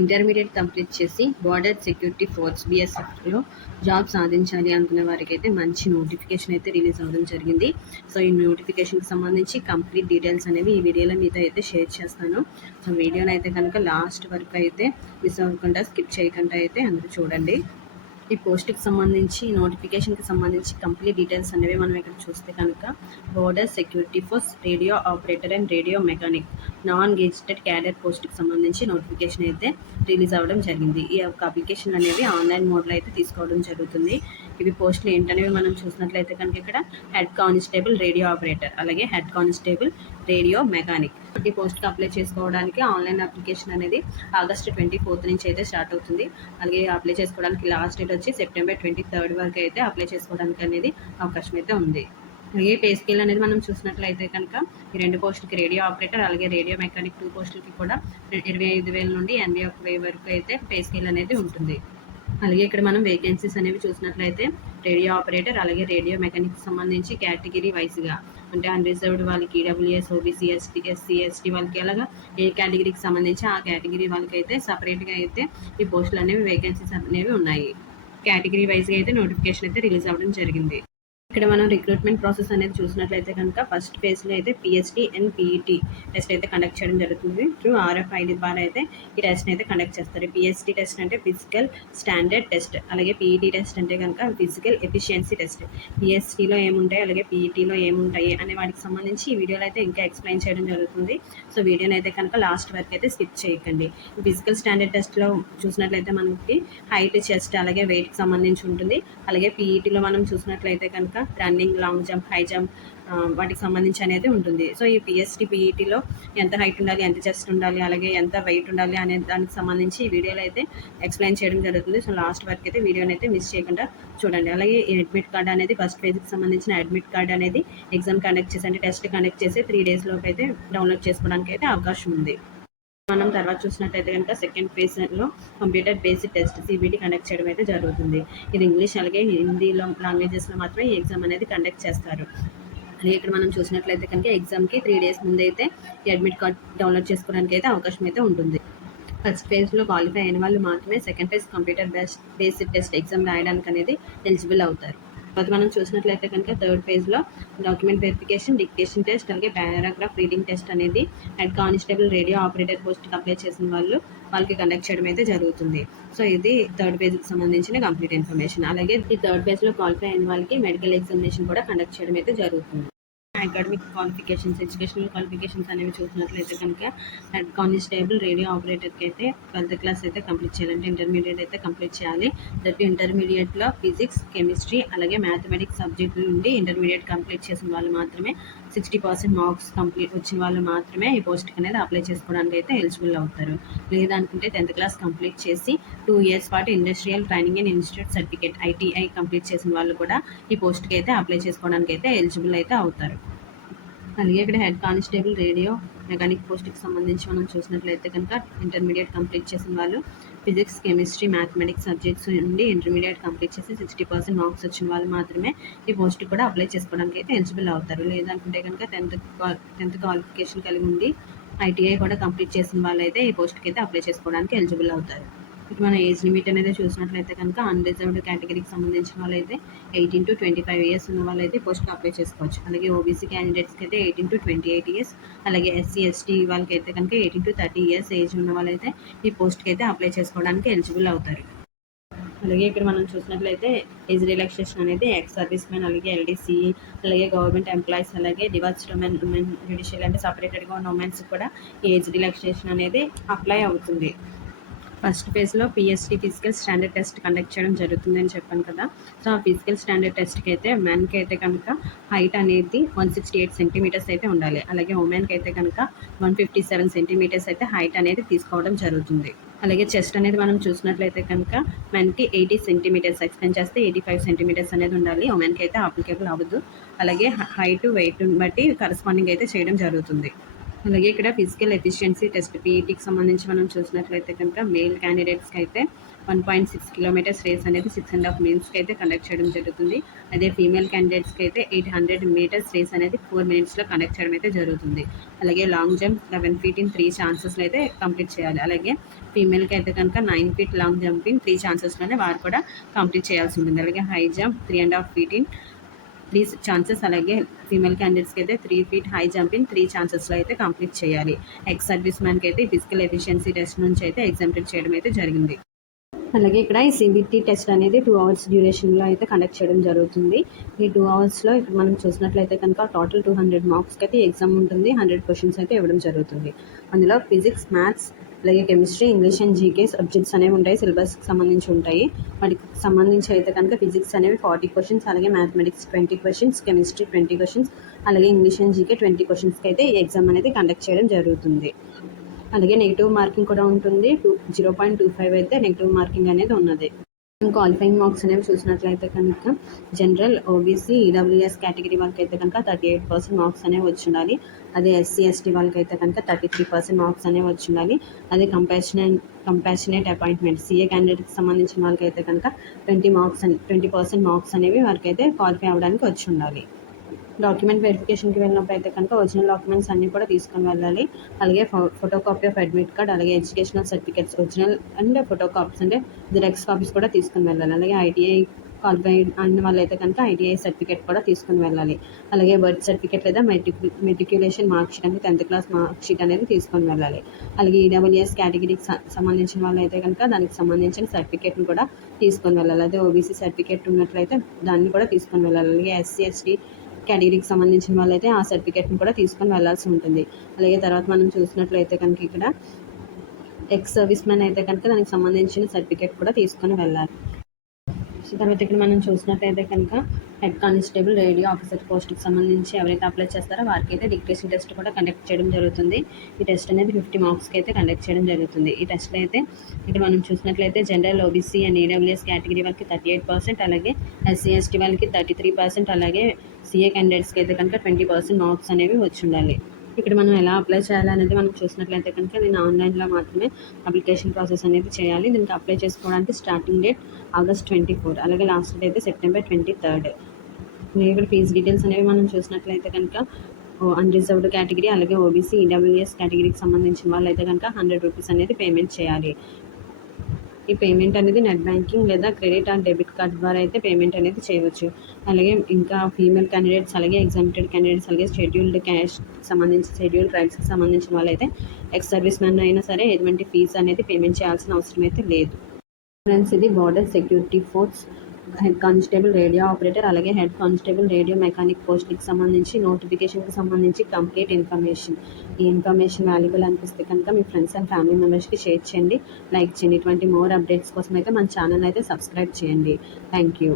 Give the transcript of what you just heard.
Intermediate complete చేసి border security force BSFలో job సాధించాలి అనుకునే వారికైతే మంచి నోటిఫికేషన్ అయితే రిలీజ్ అవ్వడం జరిగింది. సో ఈ నోటిఫికేషన్కి సంబంధించి కంప్లీట్ డీటెయిల్స్ అనేవి ఈ వీడియోలో మీతో అయితే షేర్ చేస్తాను. సో వీడియోని అయితే కనుక లాస్ట్ వరకు అయితే మిస్ అవ్వకుండా స్కిప్ చేయకుండా అయితే అందరూ చూడండి. ఈ పోస్ట్కి సంబంధించి నోటిఫికేషన్కి సంబంధించి కంప్లీట్ డీటెయిల్స్ అనేవి మనం ఇక్కడ చూస్తే కనుక border security force radio operator and radio mechanic non gazetted cadre పోస్ట్కి సంబంధించి నోటిఫికేషన్ అయితే రిలీజ్ అవ్వడం జరిగింది. ఈ యొక్క అప్లికేషన్ అనేవి ఆన్లైన్ మోడ్లో అయితే తీసుకోవడం జరుగుతుంది. ఇవి పోస్టులు ఏంటనేవి మనం చూసినట్లయితే కనుక ఇక్కడ హెడ్ కానిస్టేబుల్ రేడియో ఆపరేటర్, అలాగే హెడ్ కానిస్టేబుల్ రేడియో మెకానిక్. ఈ పోస్ట్కి అప్లై చేసుకోవడానికి ఆన్లైన్ అప్లికేషన్ అనేది August 24 నుంచి అయితే స్టార్ట్ అవుతుంది. అలాగే అప్లై చేసుకోవడానికి లాస్ట్ డేట్ వచ్చి September 23 వరకు అయితే అప్లై చేసుకోవడానికి అనేది అవకాశం అయితే ఉంది. అలాగే పే స్కేల్ అనేది మనం చూసినట్లయితే కనుక ఈ 2 పోస్టులకి రేడియో ఆపరేటర్ అలాగే రేడియో మెకానిక్ 2 పోస్టులకి కూడా 25,000 నుండి 81,000 వరకు అయితే పే స్కేల్ అనేది ఉంటుంది. అలాగే ఇక్కడ మనం వేకెన్సీస్ అనేవి చూసినట్లయితే రేడియో ఆపరేటర్ అలాగే రేడియో మెకానిక్ సంబంధించి కేటగిరీ వైజ్గా అంటే అన్రిజర్వ్డ్ వాళ్ళకి ఈడబ్ల్యూఎస్, ఓబీసీ, ఎస్సీ, ఎస్టీ వాళ్ళకి అలాగా ఏ కేటగిరీకి సంబంధించి ఆ కేటగిరీ వాళ్ళకి అయితే సపరేట్గా అయితే ఈ పోస్టులు అనేవి వేకెన్సీస్ అనేవి ఉన్నాయి. కేటగిరీ వైజ్గా అయితే నోటిఫికేషన్ అయితే రిలీజ్ అవ్వడం జరిగింది. ఇక్కడ మనం రిక్రూట్మెంట్ ప్రాసెస్ అనేది చూసినట్లయితే కనుక ఫస్ట్ ఫేజ్లో అయితే PST అండ్ PET టెస్ట్ అయితే కండక్ట్ చేయడం జరుగుతుంది. త్రూ RFID ద్వారా అయితే ఈ టెస్ట్ని అయితే కండక్ట్ చేస్తారు. PST టెస్ట్ అంటే ఫిజికల్ స్టాండర్డ్ టెస్ట్, అలాగే PET టెస్ట్ అంటే కనుక ఫిజికల్ ఎఫిషియన్సీ టెస్ట్. PSTలో ఏముంటాయి అలాగే PETలో ఏముంటాయి అనే వాటికి సంబంధించి ఈ వీడియోలో అయితే ఇంకా ఎక్స్ప్లెయిన్ చేయడం జరుగుతుంది. సో వీడియోని అయితే కనుక లాస్ట్ వరకు అయితే స్కిప్ చేయకండి. ఫిజికల్ స్టాండర్డ్ టెస్ట్లో చూసినట్లయితే మనకి హైట్, చెస్ట్ అలాగే వెయిట్కి సంబంధించి ఉంటుంది. అలాగే PETలో మనం చూసినట్లయితే కనుక running, long jump, high jump వాటికి సంబంధించి అనేది ఉంటుంది. సో ఈ PST PETలో ఎంత హైట్ ఉండాలి, ఎంత చెస్ట్ ఉండాలి, అలాగే ఎంత వెయిట్ ఉండాలి అనే దానికి సంబంధించి ఈ వీడియోలో అయితే ఎక్స్ప్లెయిన్ చేయడం జరుగుతుంది. సో లాస్ట్ వరకు అయితే వీడియోని అయితే మిస్ చేయకుండా చూడండి. అలాగే ఈ అడ్మిట్ కార్డ్ అనేది ఫస్ట్ ఫేజ్కి సంబంధించిన అడ్మిట్ కార్డ్ అనేది ఎగ్జామ్ కండక్ట్ చేసి అంటే టెస్ట్ కండక్ట్ చేసి 3 days లోపు అయితే డౌన్లోడ్ చేసుకోవడానికి అయితే అవకాశం ఉంది. మనం తర్వాత చూసినట్టయితే కనుక సెకండ్ ఫేజ్లో computer basic test CBT conduct చేయడం అయితే జరుగుతుంది. ఇది ఇంగ్లీష్ అలాగే హిందీలో లాంగ్వేజెస్లో మాత్రమే ఈ ఎగ్జామ్ అనేది కండక్ట్ చేస్తారు. అలాగే ఇక్కడ మనం చూసినట్లయితే కనుక ఎగ్జామ్కి 3 days ముందు అయితే ఈ అడ్మిట్ కార్డ్ డౌన్లోడ్ చేసుకోవడానికి అయితే అవకాశం అయితే ఉంటుంది. ఫస్ట్ ఫేజ్లో క్వాలిఫై అయిన వాళ్ళు మాత్రమే second phase computer basic test exam రాయడానికి అనేది ఎలిజిబుల్ అవుతారు. తర్వాత మనం చూసినట్లయితే కనుక థర్డ్ ఫేజ్లో డాక్యుమెంట్ వెరిఫికేషన్, డిక్టేషన్ టెస్ట్ అలాగే పారాగ్రాఫ్ రీడింగ్ టెస్ట్ అనేది హెడ్ కానిస్టేబుల్ రేడియో ఆపరేటర్ పోస్ట్కి అప్లై చేసిన వాళ్ళకి కండక్ట్ చేయడం అయితే జరుగుతుంది. సో ఇది థర్డ్ ఫేజ్కి సంబంధించిన కంప్లీట్ ఇన్ఫర్మేషన్. అలాగే ఈ థర్డ్ ఫేజ్లో క్వాలిఫై అయిన వాళ్ళకి మెడికల్ ఎగ్జామినేషన్ కూడా కండక్ట్ చేయడం అయితే జరుగుతుంది. అకాడమిక్ క్వాలిఫికేషన్స్, ఎడ్యుకేషనల్ క్వాలిఫికేషన్స్ అనేవి చూసినట్లయితే కనుక హెడ్ కానిస్టేబుల్ రేడియో ఆపరేటర్కి అయితే 12th class అయితే కంప్లీట్ చేయాలంటే ఇంటర్మీడియట్ అయితే కంప్లీట్ చేయాలి. దట్ ఇంటర్మీడియట్లో ఫిజిక్స్, కెమిస్ట్రీ అలాగే మ్యాథమెటిక్స్ సబ్జెక్టుల నుండి ఇంటర్మీడియట్ కంప్లీట్ చేసిన వాళ్ళు మాత్రమే 60% మార్క్స్ కంప్లీట్ వచ్చిన వాళ్ళు మాత్రమే ఈ పోస్ట్కి అనేది అప్లై చేసుకోవడానికి అయితే ఎలిజిబుల్ అవుతారు. లేదనుకుంటే 10th class కంప్లీట్ చేసి 2 years పాటు industrial training and institute certificate ITI complete చేసిన వాళ్ళు కూడా ఈ పోస్ట్కి అయితే అప్లై చేసుకోవడానికి అయితే ఎలిజిబుల్ అయితే అవుతారు. అలాగే ఇక్కడ హెడ్ కానిస్టేబుల్ రేడియో మెకానిక్ పోస్ట్కి సంబంధించి మనం చూసినట్లయితే కనుక ఇంటర్మీడియట్ కంప్లీట్ చేసిన వాళ్ళు ఫిజిక్స్, కెమిస్ట్రీ, మ్యాథమెటిక్స్ సబ్జెక్ట్స్ నుండి ఇంటర్మీడియట్ కంప్లీట్ చేసి 60% మార్క్స్ వచ్చిన వాళ్ళు మాత్రమే ఈ పోస్ట్కి కూడా అప్లై చేసుకోవడానికి అయితే ఎలిజిబుల్ అవుతారు. లేదనుకుంటే కనుక 10th క్వాలిఫికేషన్ కలిగి ఉండి ITI కూడా కంప్లీట్ చేసిన వాళ్ళు అయితే ఈ పోస్ట్కి అయితే అప్లై చేసుకోవడానికి ఎలిజిబుల్ అవుతారు. ఇటు మన ఏజ్ లిమిట్ అనేది చూసినట్లయితే కనుక అన్రిజర్వ్డ్ కేటగిరీకి సంబంధించిన వాళ్ళైతే 18 to 25 years ఉన్న వాళ్ళైతే పోస్ట్కి అప్లై చేసుకోవచ్చు. అలాగే ఓబీసీ క్యాండిడేట్స్కి అయితే 18 to 28 years, అలాగే SC ST వాళ్ళకి అయితే కనుక 18 to 30 years ఏజ్ ఉన్న వాళ్ళైతే ఈ పోస్ట్కి అయితే అప్లై చేసుకోవడానికి ఎలిజిబుల్ అవుతారు. అలాగే ఇక్కడ మనం చూసినట్లయితే ఏజ్ రిలాక్సేషన్ అనేది ఎక్స్ సర్వీస్ మ్యాన్ అలాగే LDC అలాగే గవర్నమెంట్ ఎంప్లాయీస్ అలాగే డివార్స్డ్ ఉమెన్ జ్యుడిషియల్ అంటే సపరేటెడ్గా ఉన్న ఉమెన్స్ కూడా ఏజ్ రిలాక్సేషన్ అనేది అప్లై అవుతుంది. ఫస్ట్ ఫేజ్లో PST physical standard test conduct చేయడం జరుగుతుందని చెప్పాను కదా. సో ఆ ఫిజికల్ స్టాండర్డ్ టెస్ట్కి అయితే మెన్కి అయితే కనుక హైట్ అనేది 168 centimeters అయితే ఉండాలి. అలాగే ఉమెన్కి అయితే కనుక 157 centimeters అయితే హైట్ అనేది తీసుకోవడం జరుగుతుంది. అలాగే చెస్ట్ అనేది మనం చూసినట్లయితే కనుక మెన్కి 80 centimeters ఎక్స్టెండ్ చేస్తే 85 centimeters అనేది ఉండాలి. ఉమెన్కి అయితే అప్లికేబుల్ అవ్వదు. అలాగే హైట్, వెయిట్ బట్టి కరస్పాండింగ్ అయితే చేయడం జరుగుతుంది. అలాగే ఇక్కడ ఫిజికల్ ఎఫిషియన్సీ టెస్ట్ పీఈటీకి సంబంధించి మనం చూసినట్లయితే కనుక మేల్ క్యాండిడేట్స్కి అయితే 1.6 కిలోమీటర్స్ రేస్ అనేది 6.5 మినిట్స్కి అయితే కండక్ట్ చేయడం జరుగుతుంది. అదే ఫీమేల్ క్యాండిడేట్స్కి అయితే 800 మీటర్స్ రేస్ అనేది 4 మినిట్స్లో కండక్ట్ చేయడం అయితే జరుగుతుంది. అలాగే లాంగ్ జంప్ 11 ఫీట్ ఇన్ 3 ఛాన్సెస్లో అయితే కంప్లీట్ చేయాలి. అలాగే ఫీమేల్కి అయితే కనుక 9 ఫీట్ లాంగ్ జంప్ ఇన్ 3 ఛాన్సెస్లోనే వారు కూడా కంప్లీట్ చేయాల్సి ఉంటుంది. అలాగే high jump 3.5 feet in 3 chances, అలాగే ఫీమేల్ క్యాండిడేట్స్కి అయితే 3 ఫీట్ హై జంప్ ఇన్ 3 ఛాన్సెస్లో అయితే కంప్లీట్ చేయాలి. ఎక్స్ సర్వీస్ మ్యాన్కి అయితే ఫిజికల్ ఎఫిషియన్సీ టెస్ట్ నుంచి అయితే ఎగ్జామ్టెడ్ చేయడం అయితే జరిగింది. అలాగే ఇక్కడ ఈ సిబిటి టెస్ట్ అనేది 2 అవర్స్ డ్యూరేషన్లో అయితే కండక్ట్ చేయడం జరుగుతుంది. ఈ 2 అవర్స్లో ఇప్పుడు మనం చూసినట్లయితే కనుక టోటల్ 200 మార్క్స్కి అయితే ఎగ్జామ్ ఉంటుంది. 100 క్వశ్చన్స్ అయితే ఇవ్వడం జరుగుతుంది. అందులో ఫిజిక్స్, మ్యాథ్స్, అలాగే chemistry, English and GK subjects అనేవి ఉంటాయి. సిలబస్కి సంబంధించి ఉంటాయి. వాటికి సంబంధించి అయితే కనుక ఫిజిక్స్ అనేవి 40 క్వశ్చన్స్, అలాగే మ్యాథమెటిక్స్ 20 క్వశ్చన్స్, కెమిస్ట్రీ 20 క్వశ్చన్స్, అలాగే ఇంగ్లీష్ అండ్ జీకే 20 క్వశ్చన్స్కి అయితే ఈ ఎగ్జామ్ అనేది కండక్ట్ చేయడం జరుగుతుంది. అలాగే నెగిటివ్ మార్కింగ్ కూడా ఉంటుంది. 0.25 అయితే నెగిటివ్ మార్కింగ్ అనేది ఉన్నది. క్వాలిఫైయింగ్ మార్క్స్ అనేవి చూసినట్లయితే కనుక జనరల్, ఓబీసీ, ఈడబ్ల్యూఎస్ కేటగిరీ వాళ్ళకి అయితే కనుక 38% మార్క్స్ అనేవి వచ్చి ఉండాలి. అదే ఎస్సీ, ఎస్టీ వాళ్ళకి అయితే కనుక 33% మార్క్స్ అనేవి వచ్చి ఉండాలి. అదే కంపాషనేట్ అపాయింట్మెంట్ సీఏ క్యాండిడేట్కి సంబంధించిన వాళ్ళకి అయితే కనుక 20% మార్క్స్ అనేవి వారికి అయితే క్వాలిఫై అవ్వడానికి వచ్చి ఉండాలి. డాక్యుమెంట్ వెరిఫికేషన్కి వెళ్ళినప్పుడు అయితే కనుక ఒరిజినల్ డాక్యుమెంట్స్ అన్నీ కూడా తీసుకొని వెళ్ళాలి. అలాగే photo copy of admit card, అలాగే educational certificates original and photo copies అంటే జిరాక్స్ కాపీస్ కూడా తీసుకొని వెళ్ళాలి. అలాగే ఐటీఐ క్వాలిఫైడ్ అన్న వాళ్ళైతే కనుక ఐటీఐ సర్టిఫికేట్ కూడా తీసుకొని వెళ్ళాలి. అలాగే బర్త్ సర్టిఫికేట్ లేదా మెట్రిక్యులేషన్ మార్క్ షీట్ అంటే 10th క్లాస్ మార్క్ షీట్ అనేది తీసుకొని వెళ్ళాలి. అలాగే ఈడబ్ల్యూఎస్ కేటగిరీకి సంబంధించిన వాళ్ళైతే కనుక దానికి సంబంధించిన సర్టిఫికేట్ని కూడా తీసుకొని వెళ్ళాలి. అదే ఓబీసీ సర్టిఫికేట్ ఉన్నట్లయితే దాన్ని కూడా తీసుకొని వెళ్ళాలి. అలాగే ఎస్సీ, ఎస్టీ కేటగిరీకి సంబంధించిన వాళ్ళైతే ఆ సర్టిఫికేట్ని కూడా తీసుకొని వెళ్ళాల్సి ఉంటుంది. అలాగే తర్వాత మనం చూసినట్లయితే కనుక ఇక్కడ ఎక్స్ సర్వీస్ మ్యాన్ అయితే కనుక దానికి సంబంధించిన సర్టిఫికేట్ కూడా తీసుకొని వెళ్ళాలి. సో తర్వాత ఇక్కడ మనం చూసినట్లయితే కనుక హెడ్ కానిస్టేబుల్, రేడియో ఆఫీసర్ పోస్ట్కి సంబంధించి ఎవరైతే అప్లై చేస్తారో వారికి అయితే డిక్టేషన్ టెస్ట్ కూడా కండక్ట్ చేయడం జరుగుతుంది. ఈ టెస్ట్ అనేది 50 మార్క్స్కి అయితే కండక్ట్ చేయడం జరుగుతుంది. ఈ టెస్ట్లో అయితే ఇక్కడ మనం చూసినట్లయితే general, OBC and EWS category వాళ్ళకి 38%, అలాగే ఎస్సీ, ఎస్టీ వాళ్ళకి 33%, అలాగే సీఏ క్యాండిడేట్స్కి అయితే కనుక 20% మార్క్స్ అనేవి వచ్చి ఉండాలి. ఇక్కడ మనం ఎలా అప్లై చేయాలనేది మనం చూసినట్లయితే కనుక నేను ఆన్లైన్లో మాత్రమే అప్లికేషన్ ప్రాసెస్ అనేది చేయాలి. దీనికి అప్లై చేసుకోవడానికి స్టార్టింగ్ డేట్ August 24, అలాగే లాస్ట్ డేట్ అయితే September 23. ఇక్కడ ఫీజ్ డీటెయిల్స్ అనేవి మనం చూసినట్లయితే కనుక అన్రిజర్వ్డ్ కేటగిరీ, అలాగే ఓబీసీ, ఈడబ్ల్యూఎస్ కేటగిరీకి సంబంధించిన వాళ్ళు అయితే కనుక 100 రూపీస్ అనేది పేమెంట్ చేయాలి. ఈ పేమెంట్ అనేది నెట్ బ్యాంకింగ్ లేదా క్రెడిట్ ఆర్ డెబిట్ కార్డ్ ద్వారా అయితే పేమెంట్ అనేది చేయవచ్చు. అలాగే ఇంకా ఫీమేల్ క్యాండిడేట్స్, అలాగే ఎగ్జామ్టెడ్ క్యాండిడేట్స్, అలాగే షెడ్యూల్డ్ క్యాస్ట్కి సంబంధించి షెడ్యూల్డ్ ట్రైబ్స్కి సంబంధించిన వాళ్ళైతే ఎక్స్ సర్వీస్ మ్యాన్ అయినా సరే ఎటువంటి ఫీజు అనేది పేమెంట్ చేయాల్సిన అవసరం అయితే లేదు. ఫ్రెండ్స్, ఇది border security force head constable, radio operator, అలాగే హెడ్ కానిస్టేబుల్ రేడియో మెకానిక్ పోస్ట్కి సంబంధించి నోటిఫికేషన్కి సంబంధించి కంప్లీట్ ఇన్ఫర్మేషన్. ఈ ఇన్ఫర్మేషన్ వాల్యుబుల్ అనిపిస్తే కనుక మీ ఫ్రెండ్స్ అండ్ ఫ్యామిలీ మెంబర్స్కి షేర్ చేయండి, లైక్ చేయండి. ఇటువంటి మోర్ అప్డేట్స్ కోసం అయితే మన ఛానల్ అయితే సబ్స్క్రైబ్ చేయండి. Thank you.